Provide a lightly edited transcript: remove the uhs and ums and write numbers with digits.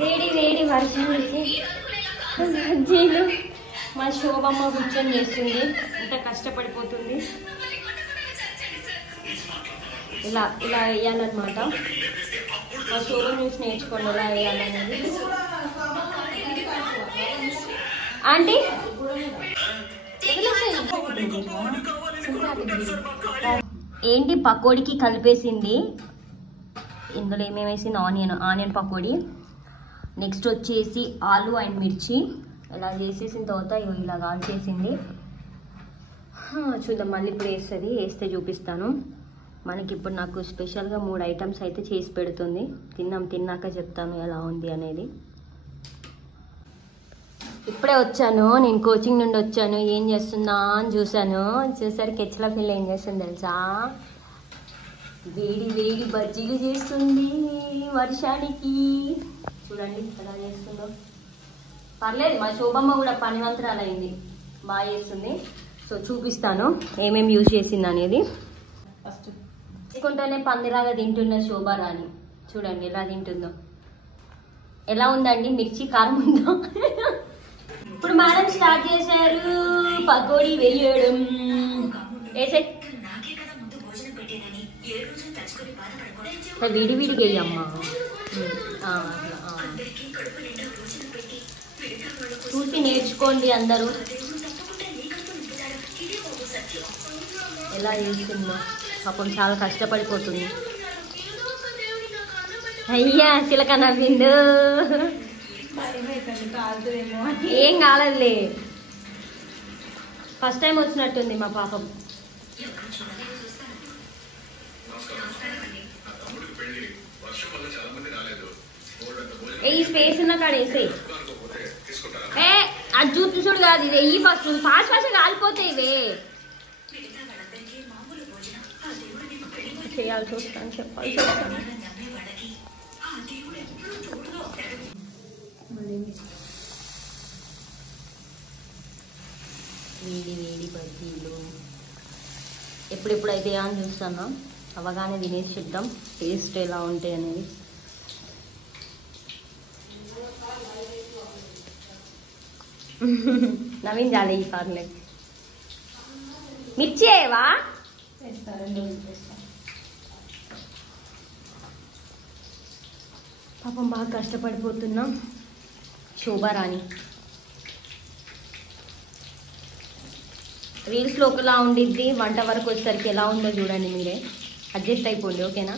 వేడి వేడి వర్షానికి బజ్జీలు మా శోభమ్మ కూర్చొని చేస్తుంది. ఇంత కష్టపడిపోతుంది. ఇలా ఇలా వేయాలన్నమాట. మా శోభను చూసి నేర్చుకోండి ఎలా వేయాలనేది. ఆంటీ ఏంటి పకోడీకి కలిపేసింది. ఇందులో ఏమేమి వేసింది? ఆనియన్ పకోడీ. నెక్స్ట్ వచ్చేసి ఆలు అండ్ మిర్చి. ఇలా చేసేసిన తర్వాత ఇలా కాల్ చేసింది. చూద్దాం మళ్ళీ ఇప్పుడు వేస్తే చూపిస్తాను. మనకి ఇప్పుడు నాకు స్పెషల్గా 3 ఐటమ్స్ అయితే చేసి పెడుతుంది. తిన్నాక చెప్తాను ఎలా ఉంది అనేది. ఇప్పుడే వచ్చాను, నేను కోచింగ్ నుండి వచ్చాను. ఏం చేస్తున్నా అని చూసరికి ఎచ్చల పిల్ల ఏం చేస్తుంది తెలుసా? వేడి వేడి బజ్జీలు చేస్తుంది వర్షానికి. చూడండి ఎలా చేస్తుందో. పర్లేదు, మా శోభమ్మ కూడా పనివంతరాలైంది, బాగా చేస్తుంది. సో చూపిస్తాను ఏమేమి యూజ్ చేసింది అనేది. ఫస్ట్ తీసుకుంటేనే పందిలాగా తింటున్న శోభారాణి. చూడండి ఎలా తింటుందో. ఎలా ఉందండి? మిర్చి కారం ఉందో? ఇప్పుడు మేడం స్టార్ట్ చేశారు పకోడీ వేయడం. విడి విడిగా వేయమ్మా. చూసి నేర్చుకోండి అందరూ ఎలా చేస్తుందో. పాపం చాలా కష్టపడిపోతుంది. అయ్యా చిలక నవ్విండు. ఏం కాలేదులే, ఫస్ట్ టైం వచ్చినట్టుంది మా పాపం. ఈ స్పేస్ ఉన్న కాడ వేసే. అది చూడు కాదు, ఇది వెయ్యి ఫస్ట్ ఫాస్ట్ కాలిపోతాయి. ఇవే చేయాల్సి వస్తాను, చెప్పాల్సి వస్తాను. వేడి వేడి బజ్జీలు ఎప్పుడెప్పుడైతే అని చూస్తాను. అవగానే తినేసి చూద్దాం టేస్ట్ ఎలా ఉంటాయి అనేది. నవ్వించాలి ఈ పార్లే. మిర్చి ఏవా పాపం బాగా కష్టపడిపోతున్నాం. శోభారాణి రీల్స్లో ఒకలా ఉండిద్ది, వంట వరకు వచ్చేసరికి ఎలా ఉందో చూడండి మీరే. అడ్జస్ట్ అయిపోండి, ఓకేనా?